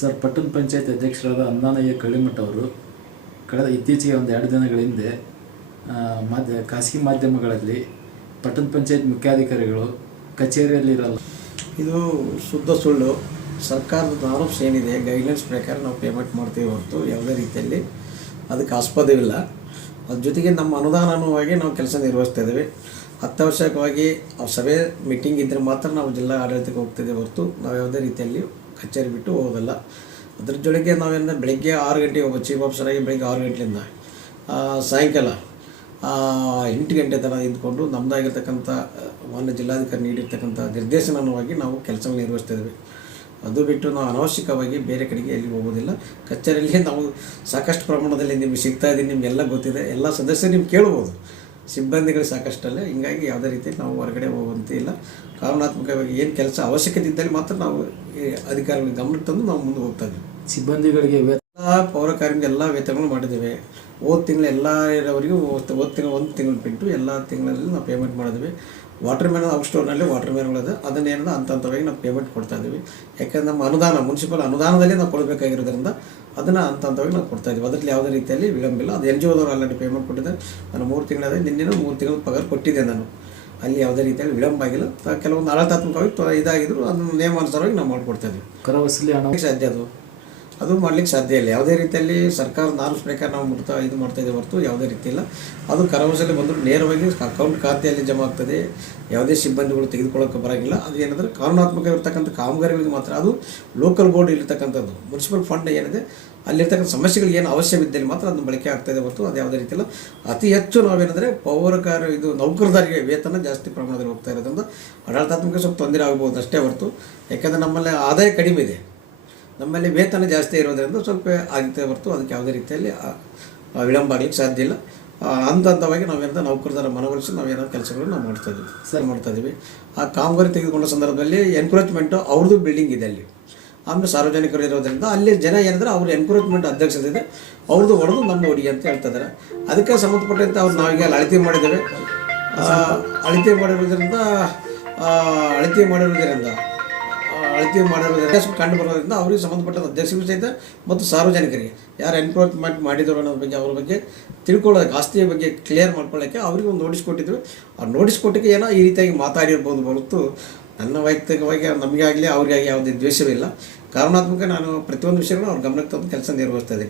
Sir, ಪಟ್ಟಣ ಪಂಚಾಯತ್ ಅಧ್ಯಕ್ಷರಾದ ಅನ್ನನಯ್ಯ ಕಳ್ಳಿಮಠ ಅವರು ಕಳೆದ ಇತ್ತೀಚೆಗೆ ಒಂದು ಎರಡು ದಿನಗಳ ಹಿಂದೆ ಮಾಧ್ಯ, ಖಾಸಗಿ ಮಾಧ್ಯಮಗಳಲ್ಲಿ ಪಟ್ಟಣ ಪಂಚಾಯತ್ ಮುಖ್ಯಾಧಿಕಾರಿಗಳು ಕಚೇರಿಯಲ್ಲಿರಲ್ಲ. ಇದು ಶುದ್ಧ ಸುಳ್ಳು. ಸರ್ಕಾರದ ಆರೋಪ್ಸ್ ಏನಿದೆ ಗೈಡ್ಲೈನ್ಸ್ ಪ್ರಕಾರ ನಾವು ಪೇಮೆಂಟ್ ಮಾಡ್ತೀವಿ ಹೊರತು ಯಾವುದೇ ರೀತಿಯಲ್ಲಿ ಅದಕ್ಕೆ ಆಸ್ಪದವಿಲ್ಲ. ಅದ್ರ ಜೊತೆಗೆ ನಮ್ಮ ಅನುದಾನವಾಗಿ ನಾವು ಕೆಲಸ ನಿರ್ವಹಿಸ್ತಾ ಇದ್ದೀವಿ. ಅತ್ಯವಶ್ಯಕವಾಗಿ ಸಭೆ ಮೀಟಿಂಗ್ ಇದ್ದರೆ ಮಾತ್ರ ನಾವು ಜಿಲ್ಲಾ ಆಡಳಿತಕ್ಕೆ ಹೋಗ್ತಿದ್ದೇವೆ ಹೊರತು ನಾವು ಯಾವುದೇ ರೀತಿಯಲ್ಲಿ ಕಚೇರಿ ಬಿಟ್ಟು ಹೋಗೋದಲ್ಲ. ಅದ್ರ ಜೊತೆಗೆ ನಾವೇನು ಬೆಳಗ್ಗೆ ಆರು ಗಂಟೆಗೆ ಹೋಗೋದು ಚೀಫ್ ಆಫೀಸರಾಗಿ ಬೆಳಗ್ಗೆ ಆರು ಗಂಟೆಯಿಂದ ಸಾಯಂಕಾಲ ಎಂಟು ಗಂಟೆ ಥರ ಇದ್ಕೊಂಡು ನಮ್ಮದಾಗಿರ್ತಕ್ಕಂಥ ಮಾನ್ಯ ಜಿಲ್ಲಾಧಿಕಾರಿ ನೀಡಿರ್ತಕ್ಕಂಥ ನಿರ್ದೇಶನವಾಗಿ ನಾವು ಕೆಲಸವನ್ನು ನಿರ್ವಹಿಸ್ತಾ ಅದು ಬಿಟ್ಟು ನಾವು ಅನಾವಶ್ಯಕವಾಗಿ ಬೇರೆ ಕಡೆಗೆ ಎಲ್ಲಿ ಹೋಗೋದಿಲ್ಲ. ಕಚೇರಿಯಲ್ಲಿ ನಾವು ಸಾಕಷ್ಟು ಪ್ರಮಾಣದಲ್ಲಿ ನಿಮಗೆ ಸಿಗ್ತಾ ಇದ್ದೀನಿ, ನಿಮಗೆಲ್ಲ ಗೊತ್ತಿದೆ. ಎಲ್ಲ ಸದಸ್ಯರು ನಿಮ್ಗೆ ಕೇಳ್ಬೋದು. ಸಿಬ್ಬಂದಿಗಳು ಸಾಕಷ್ಟಲ್ಲ. ಹಿಂಗಾಗಿ ಯಾವುದೇ ರೀತಿ ನಾವು ಹೊರಗಡೆ ಹೋಗುವಂತೆ ಇಲ್ಲ. ಕಾನೂನಾತ್ಮಕವಾಗಿ ಏನು ಕೆಲಸ ಅವಶ್ಯಕತೆ ಇದ್ದಲ್ಲಿ ಮಾತ್ರ ನಾವು ಅಧಿಕಾರಿಗಳ ಗಮನಕ್ಕೆ ತಂದು ನಾವು ಮುಂದೆ ಹೋಗ್ತಾ ಇದ್ದೀವಿ. ಸಿಬ್ಬಂದಿಗಳಿಗೆ ಪೌರ ಕಾರ್ಮಿಕ ಎಲ್ಲ ವೇತನಗಳು ಮಾಡಿದ್ದೇವೆ. ಹೋದ ತಿಂಗಳು ಎಲ್ಲ ಇರೋವರೆಗೂ ಹೋದ ತಿಂಗಳು ಒಂದು ತಿಂಗಳು ಬಿಟ್ಟು ಎಲ್ಲ ತಿಂಗಳಲ್ಲಿ ನಾವು ಪೇಮೆಂಟ್ ಮಾಡಿದ್ವಿ ವಾಟರ್ ಮ್ಯಾನ್ ಔಟ್ ಸ್ಟೋರ್ನಲ್ಲಿ ವಾಟರ್ ಮ್ಯಾನ್ಗಳದ ಅದನ್ನೇನೋ ಹಂತ ಹಂತವಾಗಿ ನಾವು ಪೇಮೆಂಟ್ ಕೊಡ್ತಾ ಇದ್ದೀವಿ. ಯಾಕಂದ್ರೆ ನಮ್ಮ ಅನುದಾನ ಮುನ್ಸಿಪಲ್ ಅನುದಾನದಲ್ಲಿ ನಾವು ಕೊಡಬೇಕಾಗಿರೋದ್ರಿಂದ ಅದನ್ನು ಹಂತ ಹಂತವಾಗಿ ನಾವು ಕೊಡ್ತಾ ಇದ್ದೀವಿ. ಅದರಲ್ಲಿ ಯಾವುದೇ ರೀತಿಯಲ್ಲಿ ವಿಳಂಬಿಲ್ಲ ಅದು ಎನ್ ಜಿ ಓದವ್ರು ಆಲ್ರೆಡಿ ಪೇಮೆಂಟ್ ಕೊಟ್ಟಿದ್ದಾರೆ. ನಾನು ಮೂರು ತಿಂಗಳಾದ ನಿನ್ನೆನೂ ಮೂರು ತಿಂಗಳ ಪಗಾರ ಕೊಟ್ಟಿದ್ದೆ ನಾನು. ಅಲ್ಲಿ ಯಾವುದೇ ರೀತಿಯಲ್ಲಿ ವಿಳಂಬ ಆಗಿಲ್ಲ. ಕೆಲವೊಂದು ಆಡಳಿತಾತ್ಮಕವಾಗಿ ಇದಾಗಿದ್ರು. ಅದನ್ನು ನಿಯಮಾನುಸಾರವಾಗಿ ನಾವು ಮಾಡಿಕೊಡ್ತಾ ಇದ್ದೀವಿ. ಕರವಸಲಿ ಹಣ ಸಾಧ್ಯ ಅದು. ಅದು ಮಾಡ್ಲಿಕ್ಕೆ ಸಾಧ್ಯ ಇಲ್ಲ. ಯಾವುದೇ ರೀತಿಯಲ್ಲಿ ಸರ್ಕಾರ ನಾರ್ಮ್ಸ್ ಪ್ರಕಾರ ನಾವು ಮುಟ್ತಾ ಇದು ಮಾಡ್ತಾ ಇದ್ದೀವಿ ಹೊರತು ಯಾವುದೇ ರೀತಿ ಇಲ್ಲ. ಅದು ಕರವಸಲ್ಲಿ ಬಂದರೂ ನೇರವಾಗಿ ಅಕೌಂಟ್ ಖಾತೆಯಲ್ಲಿ ಜಮಾ ಆಗ್ತದೆ. ಯಾವುದೇ ಸಿಬ್ಬಂದಿಗಳು ತೆಗೆದುಕೊಳ್ಳೋಕೆ ಬರೋಂಗಿಲ್ಲ. ಅದು ಏನಂದರೆ ಕಾನೂನಾತ್ಮಕ ಇರ್ತಕ್ಕಂಥ ಕಾಮಗಾರಿಗಳಿಗೆ ಮಾತ್ರ. ಅದು ಲೋಕಲ್ ಬೋರ್ಡ್ ಇರ್ತಕ್ಕಂಥದ್ದು ಮುನ್ಸಿಪಲ್ ಫಂಡ್ ಏನಿದೆ, ಅಲ್ಲಿರ್ತಕ್ಕಂಥ ಸಮಸ್ಯೆಗಳು ಏನು ಅವಶ್ಯವಿದ್ದಲ್ಲಿ ಮಾತ್ರ ಅದನ್ನು ಬಳಕೆ ಆಗ್ತಾಯಿದೆ ಹೊರತು ಅದು ಯಾವುದೇ ರೀತಿಯಲ್ಲ ಅತಿ ಹೆಚ್ಚು ನಾವೇನಂದರೆ ಪೌರಕಾರ ಇದು ನೌಕರದಾರಿಗೆ ವೇತನ ಜಾಸ್ತಿ ಪ್ರಮಾಣದಲ್ಲಿ ಹೋಗ್ತಾ ಇರೋದ್ರಿಂದ ಆಡಳಿತಾತ್ಮಕ ಸ್ವಲ್ಪ ತೊಂದರೆ ಆಗ್ಬೋದು ಅಷ್ಟೇ ಹೊರತು. ಯಾಕೆಂದರೆ ನಮ್ಮಲ್ಲಿ ಆದಾಯ ಕಡಿಮೆ ಇದೆ. ನಮ್ಮಲ್ಲಿ ವೇತನ ಜಾಸ್ತಿ ಇರೋದರಿಂದ ಸ್ವಲ್ಪ ಆಗುತ್ತೆ ಹೊರತು ಅದಕ್ಕೆ ಯಾವುದೇ ರೀತಿಯಲ್ಲಿ ವಿಳಂಬ ಆಗಲಿಕ್ಕೆ ಸಾಧ್ಯ ಇಲ್ಲ. ಹಂತ ಹಂತವಾಗಿ ನಾವೇನಂತ ನೌಕರರ ಮನವೊಲಿಸಿ ನಾವು ಏನಾದ್ರು ಕೆಲಸಗಳನ್ನು ನಾವು ಮಾಡ್ತಾ ಇದ್ದೀವಿ. ಸರ್. ಮಾಡ್ತಾ ಇದ್ದೀವಿ. ಆ ಕಾಮಗಾರಿ ತೆಗೆದುಕೊಂಡ ಸಂದರ್ಭದಲ್ಲಿ ಎನ್ಕ್ರೋಚ್ಮೆಂಟು ಅವ್ರದ್ದು ಬಿಲ್ಡಿಂಗ್ ಇದೆ ಅಲ್ಲಿ. ಆಮೇಲೆ ಸಾರ್ವಜನಿಕರು ಇರೋದರಿಂದ ಅಲ್ಲಿ ಜನ ಏನಂದ್ರೆ ಅವ್ರ ಎನ್ಕ್ರೋಚ್ಮೆಂಟ್ ಅಧ್ಯಕ್ಷರಿದೆ ಅವ್ರದ್ದು ಹೊಡೆದು ನಮ್ಮ ಹುಡುಗಿ ಅಂತ ಹೇಳ್ತಾ ಇದ್ದಾರೆ. ಅದಕ್ಕೆ ಸಂಬಂಧಪಟ್ಟಂತೆ ಅವ್ರು ನಾವೀಗ ಅಳತೆ ಮಾಡಿದ್ದೇವೆ. ಅಳತೆ ಮಾಡಿರೋದ್ರಿಂದ ಅಳತೆ ಮಾಡಿರೋದ್ರಿಂದ ಅಳತೆ ಮಾಡಿರೋದು ಕಂಡು ಬರೋದ್ರಿಂದ ಅವರಿಗೆ ಸಂಬಂಧಪಟ್ಟ ಅಧ್ಯಕ್ಷರಿಗೂ ಸಹಿತ ಮತ್ತು ಸಾರ್ವಜನಿಕರಿಗೆ ಯಾರು ಎನ್ಕ್ರೋಚ್ಮೆಂಟ್ ಮಾಡಿದರು ಅನ್ನೋದ್ರ ಬಗ್ಗೆ, ಅವ್ರ ಬಗ್ಗೆ ತಿಳ್ಕೊಳ್ಳೋದಕ್ಕೆ, ಆಸ್ತಿಯ ಬಗ್ಗೆ ಕ್ಲಿಯರ್ ಮಾಡ್ಕೊಳ್ಳೋಕ್ಕೆ ಅವರಿಗೆ ಒಂದು ನೋಟಿಸ್ ಕೊಟ್ಟಿದ್ರು. ಆ ನೋಟಿಸ್ ಕೊಟ್ಟಿಗೆ ಏನೋ ಈ ರೀತಿಯಾಗಿ ಮಾತಾಡಿರ್ಬೋದು ಹೊರತು ನನ್ನ ವೈಯಕ್ತಿಕವಾಗಿ ನಮಗಾಗಲಿ ಅವ್ರಿಗಾಗಿ ಯಾವುದೇ ದ್ವೇಷವಿಲ್ಲ. ಕಾರಣಾತ್ಮಕ ನಾನು ಪ್ರತಿಯೊಂದು ವಿಷಯಗಳು ಅವ್ರ ಗಮನಕ್ಕೆ ತಂದು ಕೆಲಸ ನಿರ್ವಹಿಸ್ತಾ ಇದ್ದೀನಿ.